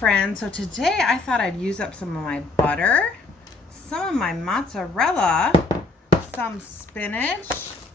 friends. So today I thought I'd use up some of my butter, some of my mozzarella, some spinach.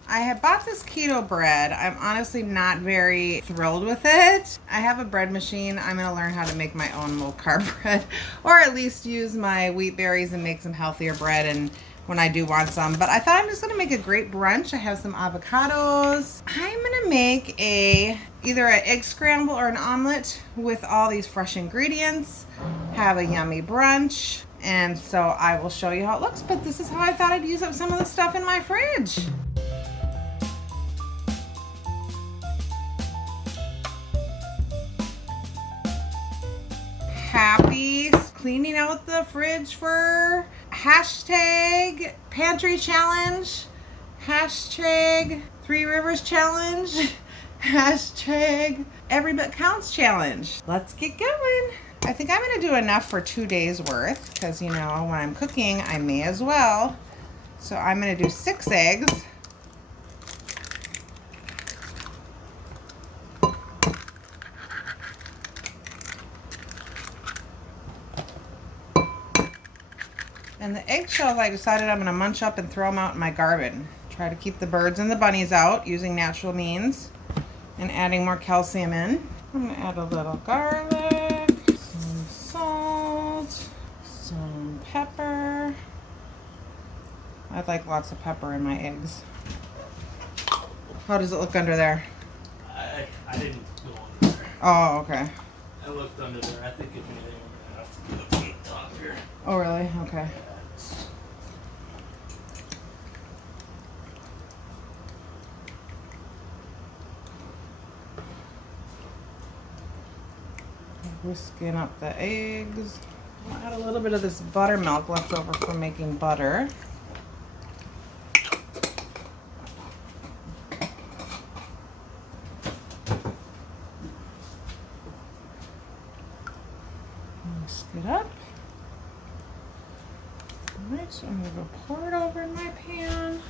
I had bought this keto bread. I'm honestly not very thrilled with it. I have a bread machine. I'm gonna learn how to make my own low carb bread, or at least use my wheat berries and make some healthier bread and when I do want some. But I thought I'm just gonna make a great brunch. I have some avocados. I'm gonna make either an egg scramble or an omelet with all these fresh ingredients, have a yummy brunch. And so I will show you how it looks, but this is how I thought I'd use up some of the stuff in my fridge. Happy cleaning out the fridge for hashtag pantry challenge, hashtag 3 Rivers challenge, hashtag every bit counts challenge. Let's get going. I think I'm gonna do enough for 2 days worth because, you know, when I'm cooking I may as well. So I'm gonna do 6 eggs. And the eggshells I decided I'm going to munch up and throw them out in my garden. Try to keep the birds and the bunnies out using natural means and adding more calcium in. I'm going to add a little garlic, some salt, some pepper. I like lots of pepper in my eggs. How does it look under there? I didn't go under there. Oh, okay. I looked under there. I think if anything, we're going to have to get up to the top here. Oh, really? Okay. Whisking up the eggs. I'll add a little bit of this buttermilk left over from making butter. Whisk it up. Alright, so I'm going to go pour it over in my pan.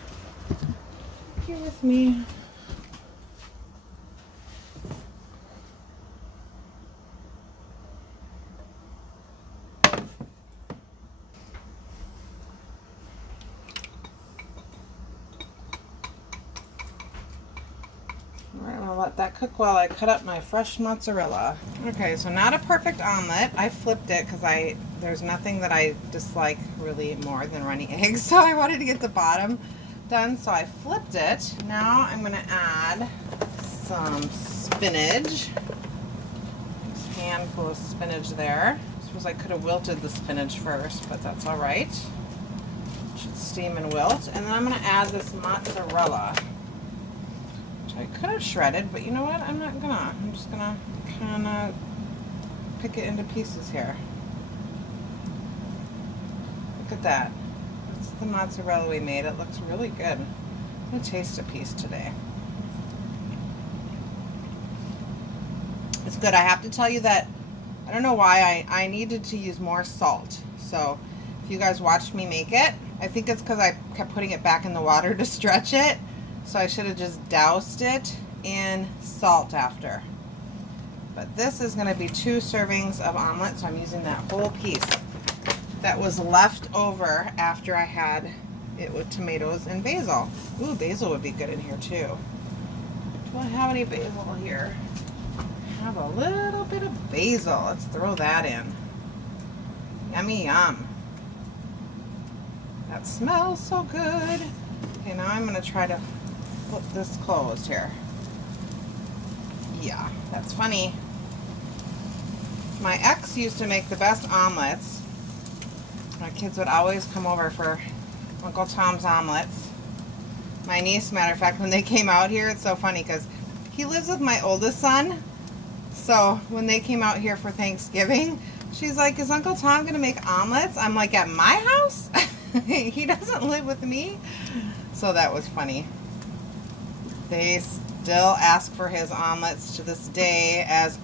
Here with me. Alright, I'm going to let that cook while I cut up my fresh mozzarella. Okay, so not a perfect omelet. I flipped it because there's nothing that I dislike really more than runny eggs, so I wanted to get the bottom done, so I flipped it. Now I'm going to add some spinach. A handful of spinach there. I suppose I could have wilted the spinach first, but that's all right. It should steam and wilt. And then I'm going to add this mozzarella, which I could have shredded, but you know what? I'm not gonna. I'm just gonna kind of pick it into pieces here. Look at that. That's the mozzarella we made. It looks really good. I'm gonna taste a piece today. It's good. I have to tell you that I don't know why I needed to use more salt. So if you guys watched me make it, I think it's because I kept putting it back in the water to stretch it. So I should have just doused it in salt after. But this is going to be 2 servings of omelet, so I'm using that whole piece that was left over after I had it with tomatoes and basil. Ooh, basil would be good in here too. Do I have any basil here? I have a little bit of basil. Let's throw that in. Yummy yum. That smells so good. Okay, now I'm going to try to flip this closed here. Yeah, that's funny. My ex used to make the best omelets. My kids would always come over for Uncle Tom's omelets. My niece, matter of fact, when they came out here, it's so funny because he lives with my oldest son. So when they came out here for Thanksgiving, she's like, is Uncle Tom going to make omelets? I'm like, at my house? He doesn't live with me. So that was funny. They still ask for his omelets to this day as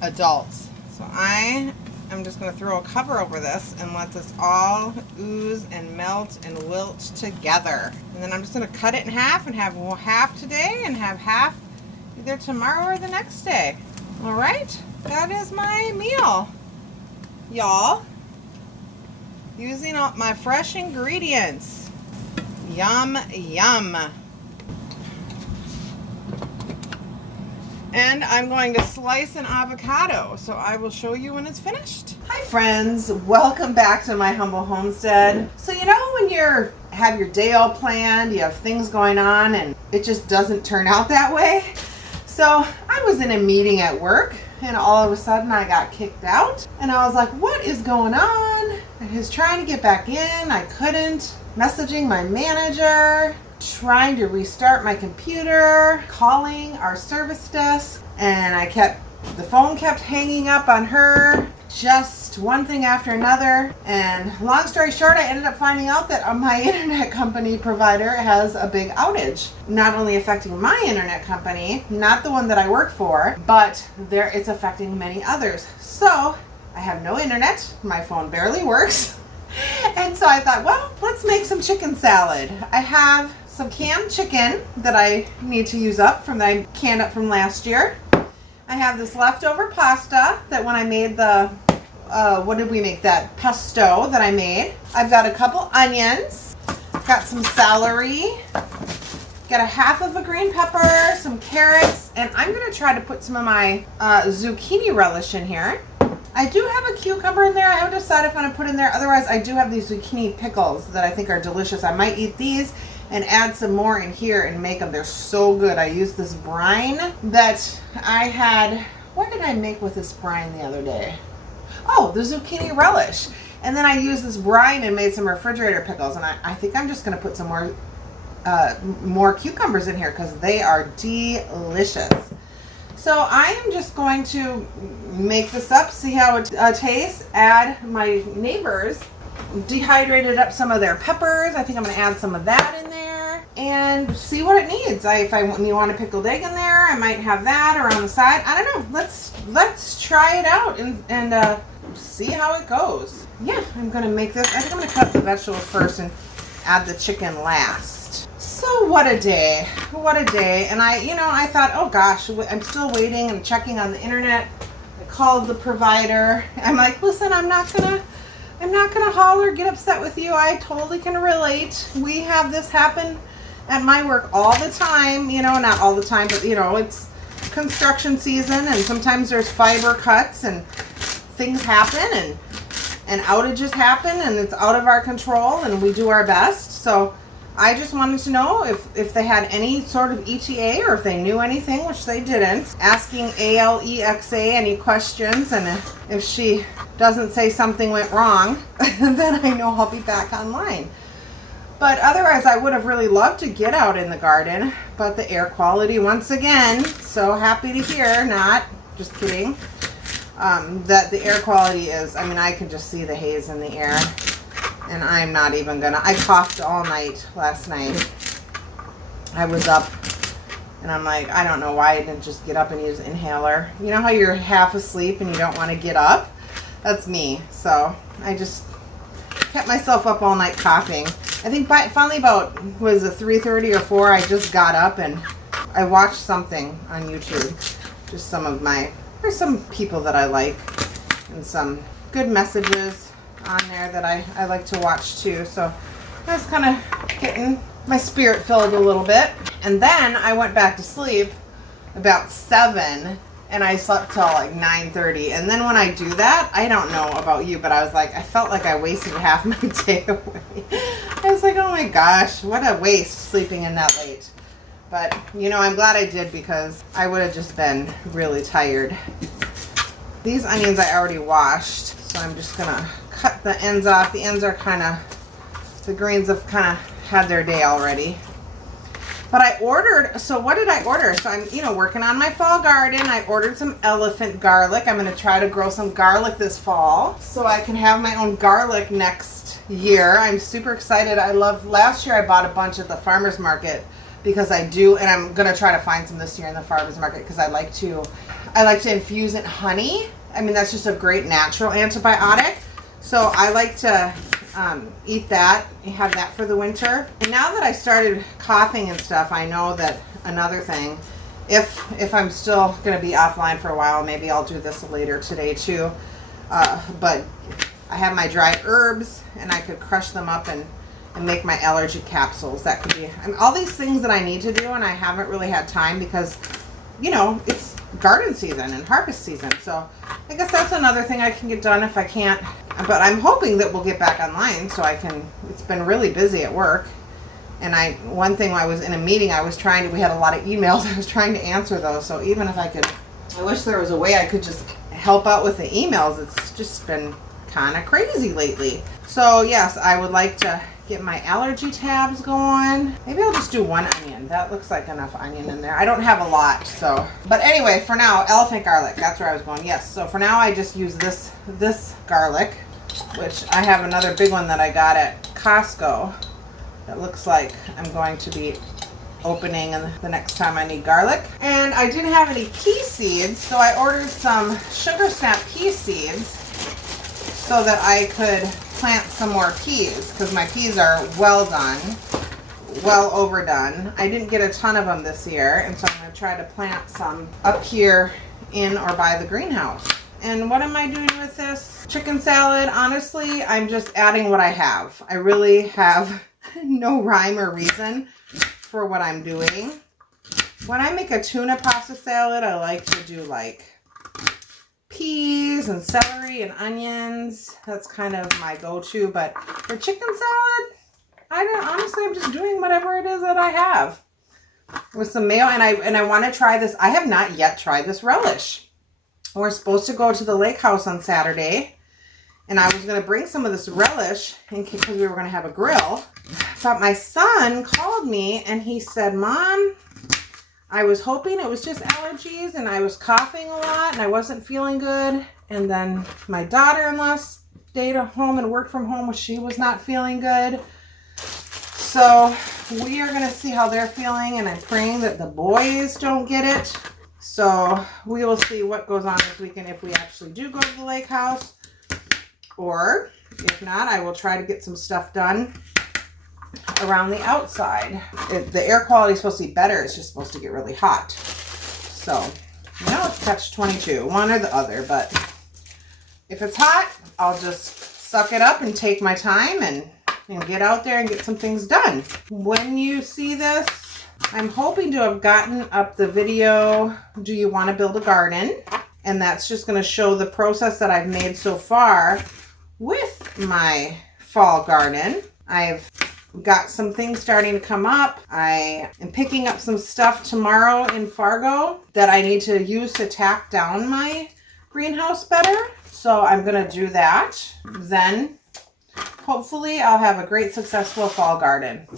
adults. So I am just going to throw a cover over this and let this all ooze and melt and wilt together. And then I'm just going to cut it in half and have half today and have half either tomorrow or the next day. All right, that is my meal, y'all. Using all my fresh ingredients. Yum, yum. And I'm going to slice an avocado, so I will show you when it's finished. Hi friends, welcome back to my humble homestead. So you know when you have your day all planned, you have things going on, and it just doesn't turn out that way? So I was in a meeting at work, and all of a sudden I got kicked out, and I was like, what is going on? I was trying to get back in, I couldn't. Messaging my manager, trying to restart my computer, calling our service desk, and the phone kept hanging up on her, just one thing after another. And long story short, I ended up finding out that my internet company provider has a big outage, not only affecting my internet company, not the one that I work for, but it's affecting many others. So I have no internet, my phone barely works. And so I thought, well, let's make some chicken salad. I have some canned chicken that I need to use up that I canned up from last year. I have this leftover pasta that when I made what did we make? That pesto that I made. I've got a couple onions, got some celery, got a half of a green pepper, some carrots, and I'm gonna try to put some of my zucchini relish in here. I do have a cucumber in there. I haven't decided if I'm going to put in there. Otherwise, I do have these zucchini pickles that I think are delicious. I might eat these and add some more in here and make them. They're so good. I used this brine that I had. What did I make with this brine the other day? Oh, the zucchini relish. And then I used this brine and made some refrigerator pickles. And I think I'm just going to put some more cucumbers in here because they are delicious. So I am just going to make this up, see how it tastes, add my neighbors, dehydrated up some of their peppers. I think I'm going to add some of that in there and see what it needs. If I want a pickled egg in there, I might have that or on the side. I don't know. Let's try it out and see how it goes. Yeah, I'm going to make this. I think I'm going to cut the vegetables first and add the chicken last. So what a day, and I thought, oh gosh, I'm still waiting and checking on the internet. I called the provider. I'm like, listen, I'm not gonna holler, get upset with you. I totally can relate. We have this happen at my work all the time, not all the time, but it's construction season, and sometimes there's fiber cuts and things happen and outages happen, and it's out of our control, and we do our best. So I just wanted to know if they had any sort of ETA or if they knew anything, which they didn't. Asking Alexa any questions, and if she doesn't say something went wrong, then I know I'll be back online. But otherwise, I would have really loved to get out in the garden, but the air quality, once again, so happy to hear, not, just kidding, that the air quality is, I can just see the haze in the air. And I'm not even gonna, I coughed all night last night. I was up and I'm like, I don't know why I didn't just get up and use an inhaler. You know how you're half asleep and you don't want to get up? That's me. So I just kept myself up all night coughing. I think finally about, was it 3:30 or 4, I just got up and I watched something on YouTube. Just there's some people that I like and some good messages on there that I like to watch too. So I was kind of getting my spirit filled a little bit. And then I went back to sleep about 7 and I slept till like 9:30. And then when I do that, I don't know about you, but I was like, I felt like I wasted half my day away. I was like, oh my gosh, what a waste sleeping in that late. But I'm glad I did because I would have just been really tired. These onions I already washed, so I'm just gonna cut the ends off. The ends are the greens have kind of had their day already. But I ordered, so what did I order? So I'm, working on my fall garden. I ordered some elephant garlic. I'm going to try to grow some garlic this fall so I can have my own garlic next year. I'm super excited. Last year I bought a bunch at the farmer's market because I do, and I'm going to try to find some this year in the farmer's market because I like to infuse it in honey. That's just a great natural antibiotic. So I like to eat that and have that for the winter. And now that I started coughing and stuff, I know that another thing If I'm still going to be offline for a while, maybe I'll do this later today too. But I have my dried herbs, and I could crush them up and make my allergy capsules. That could be, I mean, all these things that I need to do, and I haven't really had time because, you know, it's garden season and harvest season. So I guess that's another thing I can get done if I can't. But I'm hoping that we'll get back online so I can, it's been really busy at work. And one thing, I was in a meeting, we had a lot of emails, I was trying to answer those. So even if I wish there was a way I could just help out with the emails. It's just been kind of crazy lately. So yes, I would like to get my allergy tabs going. Maybe I'll just do 1 onion. That looks like enough onion in there. I don't have a lot, so. But anyway, for now, elephant garlic. That's where I was going. Yes, so for now I just use this garlic, which I have another big one that I got at Costco. That looks like I'm going to be opening the next time I need garlic. And I didn't have any pea seeds, so I ordered some sugar snap pea seeds so that I could plant some more peas, because my peas are well overdone. I didn't get a ton of them this year, and so I'm going to try to plant some up here in or by the greenhouse. And what am I doing with this chicken salad? Honestly, I'm just adding what I have. I really have no rhyme or reason for what I'm doing. When I make a tuna pasta salad, I like to do like peas and celery and onions. That's kind of my go-to. But for chicken salad, honestly, I'm just doing whatever it is that I have with some mayo. And I want to try this. I have not yet tried this relish. We're supposed to go to the lake house on Saturday, and I was going to bring some of this relish because we were going to have a grill. But my son called me and he said, Mom, I was hoping it was just allergies, and I was coughing a lot and I wasn't feeling good. And then my daughter-in-law stayed at home and worked from home, she was not feeling good. So we are going to see how they're feeling, and I'm praying that the boys don't get it. So we will see what goes on this weekend if we actually do go to the lake house. Or if not, I will try to get some stuff done around the outside. The air quality is supposed to be better. It's just supposed to get really hot. So now it's catch-22, one or the other. But if it's hot, I'll just suck it up and take my time and get out there and get some things done. When you see this, I'm hoping to have gotten up the video, Do You Want to Build a Garden? And that's just going to show the process that I've made so far with my fall garden. I've got some things starting to come up. I am picking up some stuff tomorrow in Fargo that I need to use to tack down my greenhouse better. So I'm going to do that. Then hopefully I'll have a great successful fall garden.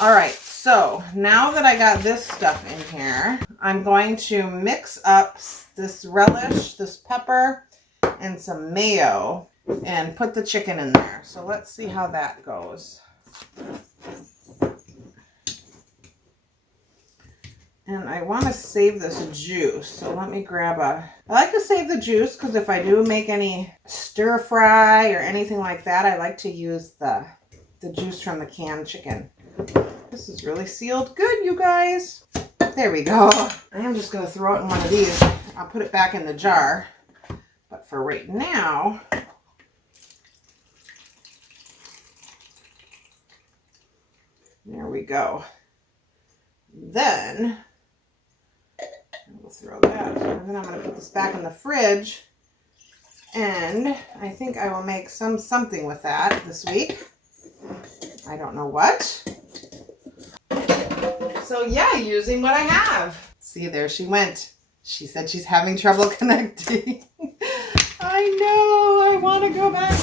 All right. So now that I got this stuff in here, I'm going to mix up this relish, this pepper, and some mayo and put the chicken in there. So let's see how that goes. And I want to save this juice. So let me grab I like to save the juice because if I do make any stir fry or anything like that, I like to use the juice from the canned chicken. This is really sealed good, you guys. There we go. I am just going to throw it in one of these. I'll put it back in the jar. But for right now, there we go. Then we'll throw that. And then I'm going to put this back in the fridge. And I think I will make something with that this week. I don't know what. So yeah, using what I have. See, there she went. She said she's having trouble connecting. I know, I want to go back.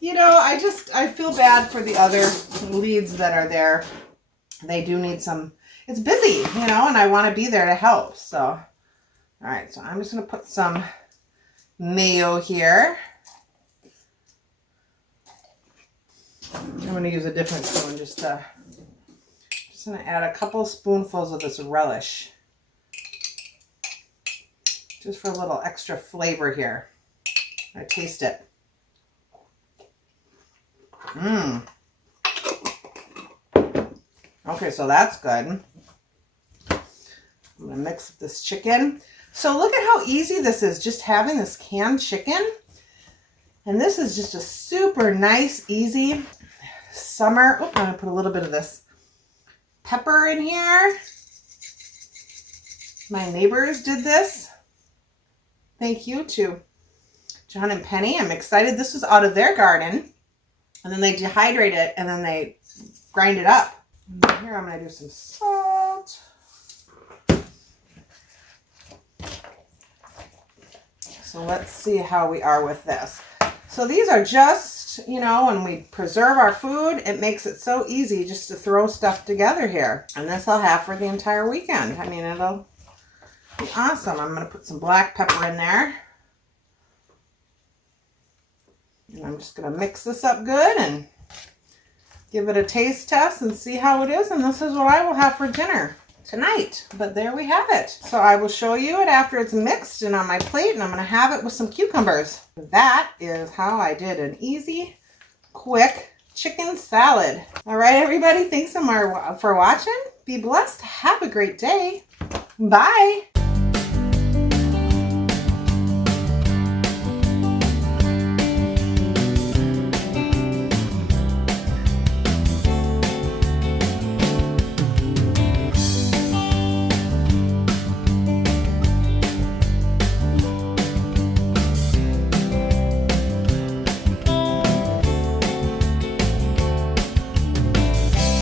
You know, I feel bad for the other leads that are there. They do need some, it's busy, and I want to be there to help. So, all right, so I'm just going to put some mayo here. I'm going to use a different spoon just going to add a couple spoonfuls of this relish. Just for a little extra flavor here. I taste it. Okay, so that's good. I'm gonna mix this chicken. So look at how easy this is, just having this canned chicken. And this is just a super nice, easy summer. Oh, I'm gonna put a little bit of this pepper in here. My neighbors did this. Thank you to John and Penny. I'm excited. This was out of their garden. And then they dehydrate it and then they grind it up. And here I'm gonna do some salt. So let's see how we are with this. So these are just, you know, when we preserve our food, it makes it so easy just to throw stuff together here. And this I'll have for the entire weekend. I mean, it'll be awesome. I'm going to put some black pepper in there. And I'm just going to mix this up good and give it a taste test and see how it is. And this is what I will have for dinner tonight. But there we have it. So I will show you it after it's mixed and on my plate, and I'm going to have it with some cucumbers. That is how I did an easy, quick chicken salad. All right, everybody, thanks so much for watching. Be blessed. Have a great day. Bye.